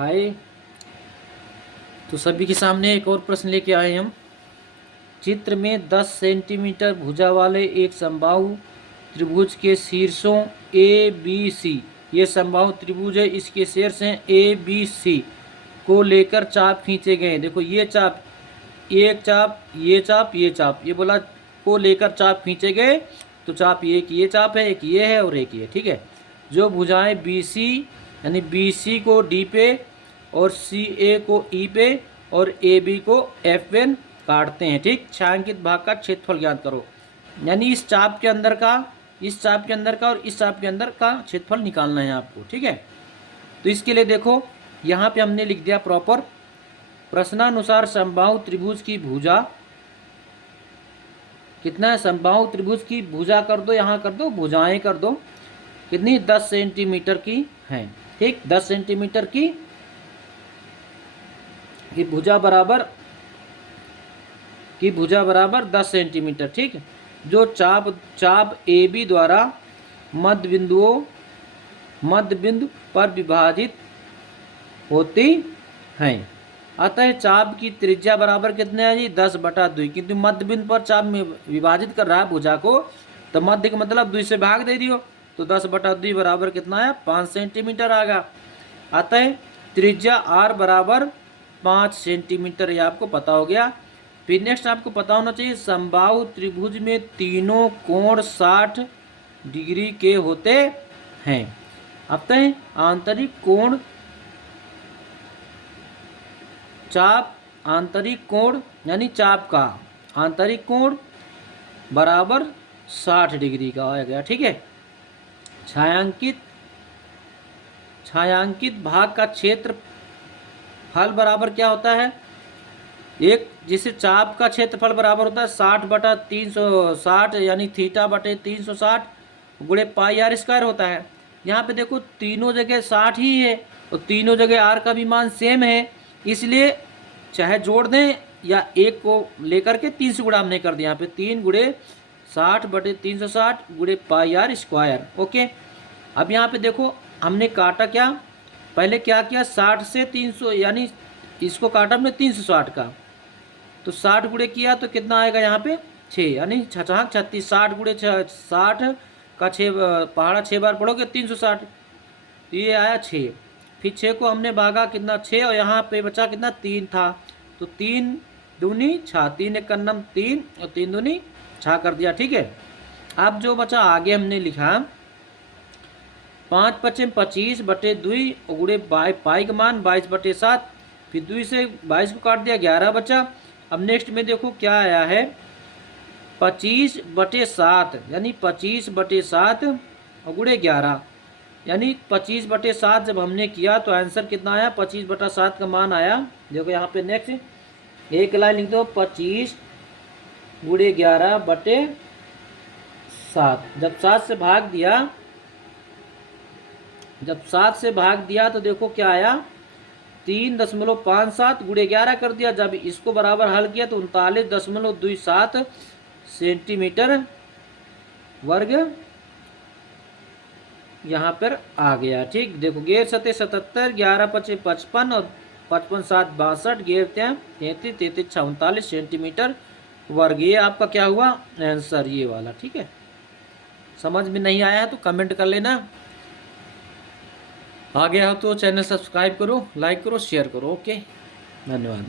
हाय। तो सभी के सामने एक और प्रश्न लेके आए हम। चित्र में 10 सेंटीमीटर भुजा वाले एक समबाहु त्रिभुज के शीर्षों ए बी सी, ये समबाहु त्रिभुज है, इसके शीर्ष हैं ए बी सी को लेकर चाप खींचे गए। देखो ये चाप, एक चाप, ये चाप, ये चाप, ये बोला को लेकर चाप खींचे गए। तो चाप ये चाप है, एक ये है और एक ये, ठीक है। जो भुजाएं बी सी यानी बी सी को डी पे और सी ए को ई पे और ए बी को एफ एन काटते हैं, ठीक। छायांकित भाग का क्षेत्रफल ज्ञात करो, यानी इस चाप के अंदर का, इस चाप के अंदर का और इस चाप के अंदर का क्षेत्रफल निकालना है आपको, ठीक है। तो इसके लिए देखो यहाँ पे हमने लिख दिया प्रॉपर, प्रश्नानुसार समबाहु त्रिभुज की भुजा कितना है, समबाहु त्रिभुज की भुजा कर दो, यहाँ कर दो भुजाएं कर दो, कितनी 10 सेंटीमीटर की हैं, ठीक। 10 सेंटीमीटर की भुजा बराबर 10 सेंटीमीटर, ठीक। जो चाप ए बी द्वारा मध्य बिंदु पर विभाजित होती हैं। अतः चाप की त्रिज्या बराबर कितने है जी, 10/2, किंतु मध्य बिंदु पर चाप में विभाजित कर रहा है भुजा को, तो मध्य का मतलब 2 से भाग दे दियो, तो 10/2 बराबर कितना है, 5 सेंटीमीटर आ गया। अतः त्रिज्या आर बराबर 5 सेंटीमीटर, ये आपको पता हो गया। फिर नेक्स्ट आपको पता होना चाहिए, समबाहु त्रिभुज में तीनों कोण 60 डिग्री के होते हैं। अतः आंतरिक कोण आंतरिक कोण यानी चाप का आंतरिक कोण बराबर 60 डिग्री का आ गया, ठीक है। छायांकित भाग का क्षेत्रफल बराबर क्या होता है, एक जिसे चाप का क्षेत्रफल बराबर होता है 60/360 यानी θ/360 गुणे पाई आर स्क्वायर होता है। यहाँ पे देखो तीनों जगह 60 ही है और तीनों जगह आर का भी मान सेम है, इसलिए चाहे जोड़ दें या एक को लेकर के 3 से गुणा हमने कर दिया, यहाँ पे 3 गुणे 60/360 गुणे पाई आर स्क्वायर, ओके। अब यहाँ पे देखो हमने काटा क्या, पहले क्या किया, 60 से 300 यानी इसको काटा हमने 360 का, तो 60 गुणे किया तो कितना आएगा यहाँ पे 6, यानी 36, 60 गुणे 60 का 6 पहाड़ा 6 बार पढ़ोगे 360, तो ये आया 6। फिर 6 को हमने भागा कितना 6 और यहाँ पे बचा कितना 3 था, तो 3 दूनी 6, 3 एक कन्नम 3 और 3 दूनी 6 कर दिया, ठीक है। अब जो बचा आगे हमने लिखा 5×25/2 गुणे पाई का मान 22/7, फिर 2 से 22 को काट दिया 11 बचा। अब नेक्स्ट में देखो क्या आया है 25/7 यानी 25/7 गुणे 11 यानी 25/7 जब हमने किया तो आंसर कितना आया, 25/7 का मान आया। देखो यहाँ पे नेक्स्ट एक लाइन लिख दो, 25 गुणे 11/7। जब 7 से भाग दिया तो देखो क्या आया, 3.57 गुणे 11 कर दिया। जब इसको बराबर हल किया तो 39.27 सेंटीमीटर वर्ग यहाँ पर आ गया, ठीक। देखो 11×7 77, 11×5 55 और 55×7 62, 11×3 33, 39 सेंटीमीटर वर्ग, ये आपका क्या हुआ आंसर, ये वाला, ठीक है। समझ में नहीं आया तो कमेंट कर लेना। आ गया हो तो चैनल सब्सक्राइब करो, लाइक करो, शेयर करो, ओके। धन्यवाद।